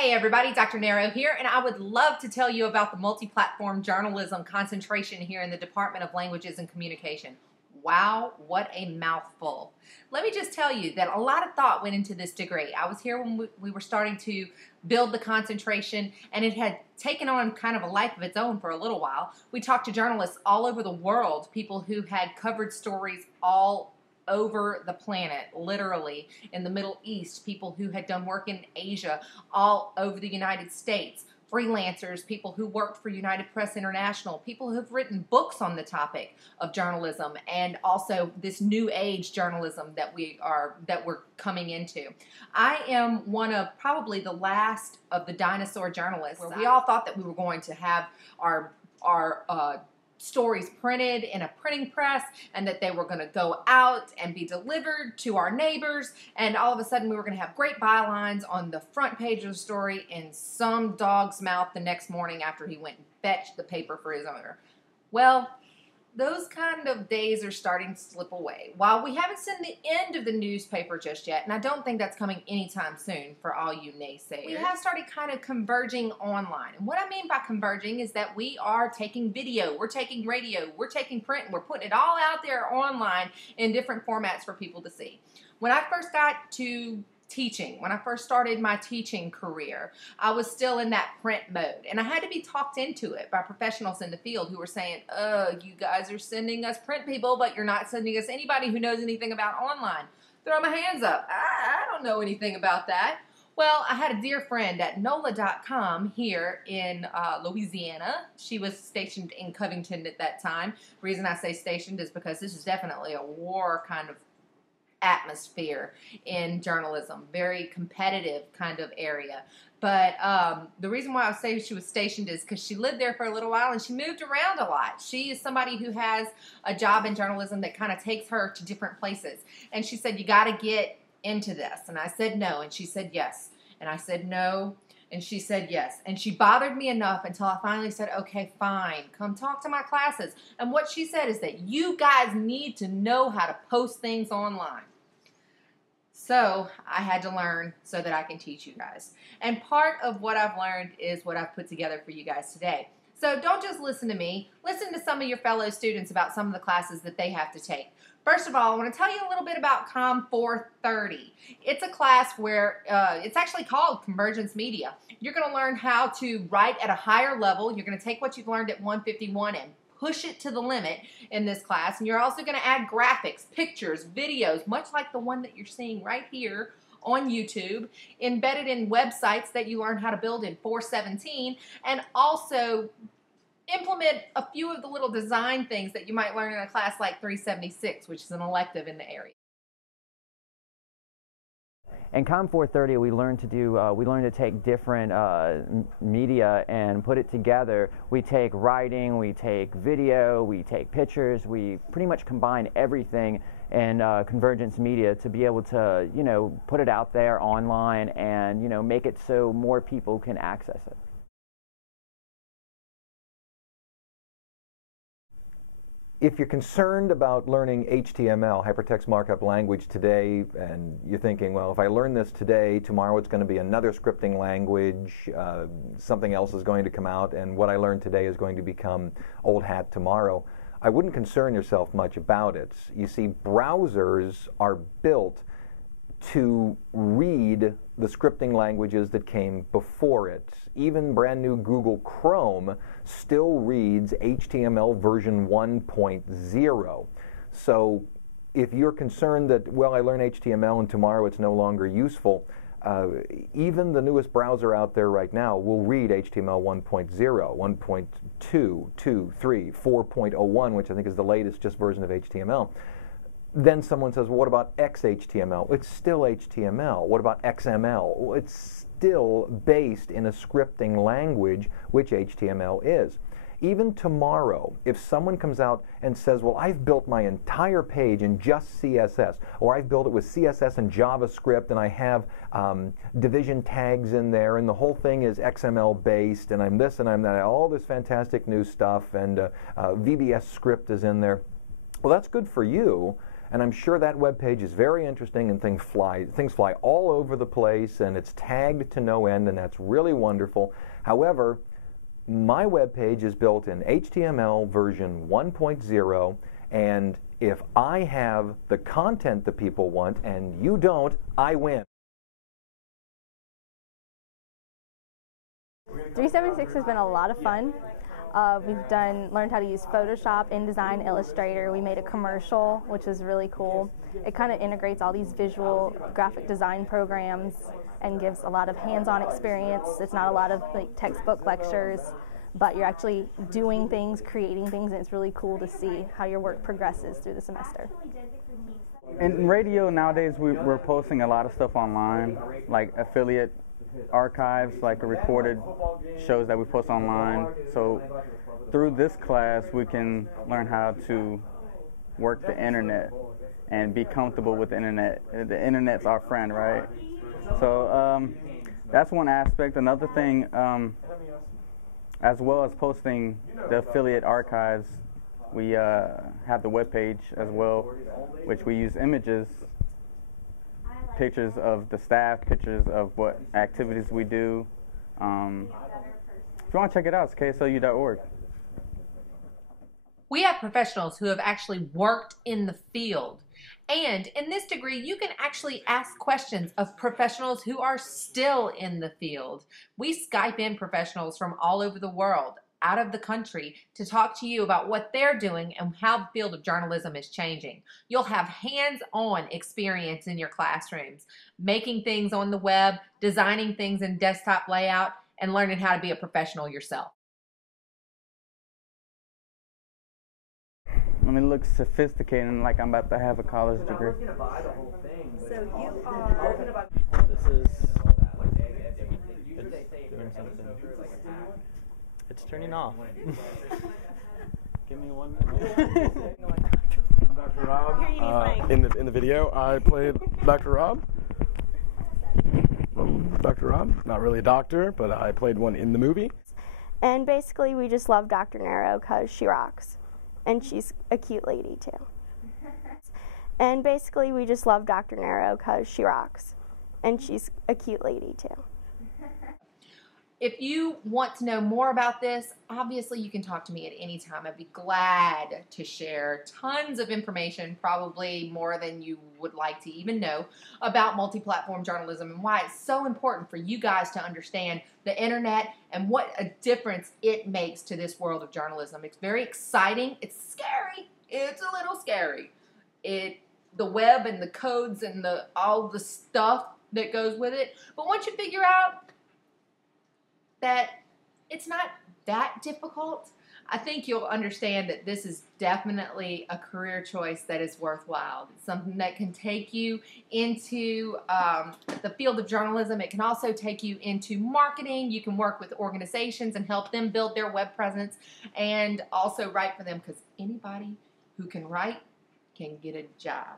Hey everybody, Dr. Nero here, and I would love to tell you about the multi-platform journalism concentration here in the Department of Languages and Communication. Wow, what a mouthful. Let me just tell you that a lot of thought went into this degree. I was here when we were starting to build the concentration, and it had taken on kind of a life of its own for a little while. We talked to journalists all over the world, people who had covered stories all over the planet, literally, in the Middle East, people who had done work in Asia, all over the United States, freelancers, people who worked for United Press International, people who've written books on the topic of journalism, and also this new age journalism that we're coming into. I am one of probably the last of the dinosaur journalists, where we all thought that we were going to have our stories printed in a printing press, and that they were going to go out and be delivered to our neighbors, and all of a sudden we were going to have great bylines on the front page of the story in some dog's mouth the next morning after he went and fetched the paper for his owner. Well, those kind of days are starting to slip away. While we haven't seen the end of the newspaper just yet, and I don't think that's coming anytime soon for all you naysayers, we have started kind of converging online. And what I mean by converging is that we are taking video, we're taking radio, we're taking print, and we're putting it all out there online in different formats for people to see. When I first got to teaching, when I first started my teaching career, I was still in that print mode, and I had to be talked into it by professionals in the field who were saying, you guys are sending us print people, but you're not sending us anybody who knows anything about online. Throw my hands up. I don't know anything about that. Well, I had a dear friend at NOLA.com here in Louisiana. She was stationed in Covington at that time. The reason I say stationed is because this is definitely a war kind of atmosphere in journalism, very competitive kind of area. But the reason why I say she was stationed is because she lived there for a little while and she moved around a lot. She is somebody who has a job in journalism that kind of takes her to different places. And she said, you got to get into this. And I said no, and she said yes. And I said no, and she said yes. And she bothered me enough until I finally said, okay, fine, come talk to my classes. And what she said is that you guys need to know how to post things online. So I had to learn so that I can teach you guys. And part of what I've learned is what I've put together for you guys today. So don't just listen to me. Listen to some of your fellow students about some of the classes that they have to take. First of all, I want to tell you a little bit about COM 430. It's a class where it's actually called Convergence Media. You're going to learn how to write at a higher level. You're going to take what you've learned at 151 and push it to the limit in this class. And you're also going to add graphics, pictures, videos, much like the one that you're seeing right here on YouTube, embedded in websites that you learn how to build in 417, and also implement a few of the little design things that you might learn in a class like 376, which is an elective in the area. In COM 430, we learned to take different media and put it together. We take writing, we take video, we take pictures. We pretty much combine everything in Convergence Media to be able to, put it out there online and, make it so more people can access it. If you're concerned about learning HTML, Hypertext Markup Language, today, and you're thinking, well, if I learn this today, tomorrow it's going to be another scripting language, something else is going to come out, and what I learned today is going to become old hat tomorrow, I wouldn't concern yourself much about it. You see, browsers are built to read the scripting languages that came before it. Even brand new Google Chrome still reads HTML version 1.0. So if you're concerned that, well, I learn HTML and tomorrow it's no longer useful, even the newest browser out there right now will read HTML 1.0, 1.2, 2, 3, 4.01, which I think is the latest just version of HTML. Then someone says, well, what about XHTML? It's still HTML. What about XML? Well, it's still based in a scripting language, which HTML is. Even tomorrow, if someone comes out and says, well, I've built my entire page in just CSS, or I've built it with CSS and JavaScript, and I have division tags in there, and the whole thing is XML based, and I'm this and I'm that, all this fantastic new stuff, and VBS script is in there. Well, that's good for you. And I'm sure that web page is very interesting, and things fly all over the place, and it's tagged to no end, and that's really wonderful. However, my web page is built in HTML version 1.0, and if I have the content that people want and you don't, I win. 376 has been a lot of fun. We've learned how to use Photoshop, InDesign, Illustrator. We made a commercial, which is really cool. It kind of integrates all these visual graphic design programs and gives a lot of hands-on experience. It's not a lot of like textbook lectures, but you're actually doing things, creating things, and it's really cool to see how your work progresses through the semester. In radio nowadays, we're posting a lot of stuff online, like affiliate archives, like recorded shows that we post online. So through this class, we can learn how to work the internet and be comfortable with the internet. The internet's our friend, right? So that's one aspect. Another thing, as well as posting the affiliate archives, we have the webpage as well, which we use images, pictures of the staff, pictures of what activities we do. If you want to check it out, it's kslu.org. We have professionals who have actually worked in the field. And in this degree, you can actually ask questions of professionals who are still in the field. We Skype in professionals from all over the world, out of the country, to talk to you about what they're doing and how the field of journalism is changing. You'll have hands-on experience in your classrooms, making things on the web, designing things in desktop layout, and learning how to be a professional yourself. I mean, it looks sophisticated, like I'm about to have a college degree. So you are... This is... It's doing something. It's turning off. Give me 1 minute. Dr. Rob. In the video, I played Dr. Rob. Dr. Rob, not really a doctor, but I played one in the movie. And basically, we just love Dr. Nero because she rocks. And she's a cute lady, too. And basically, we just love Dr. Nero because she rocks. And she's a cute lady, too. If you want to know more about this, obviously you can talk to me at any time. I'd be glad to share tons of information, probably more than you would like to even know, about multi-platform journalism and why it's so important for you guys to understand the internet and what a difference it makes to this world of journalism. It's very exciting. It's scary. It's a little scary. The web and the codes and all the stuff that goes with it. But once you figure out that it's not that difficult, I think you'll understand that this is definitely a career choice that is worthwhile. It's something that can take you into the field of journalism. It can also take you into marketing. You can work with organizations and help them build their web presence and also write for them, because anybody who can write can get a job.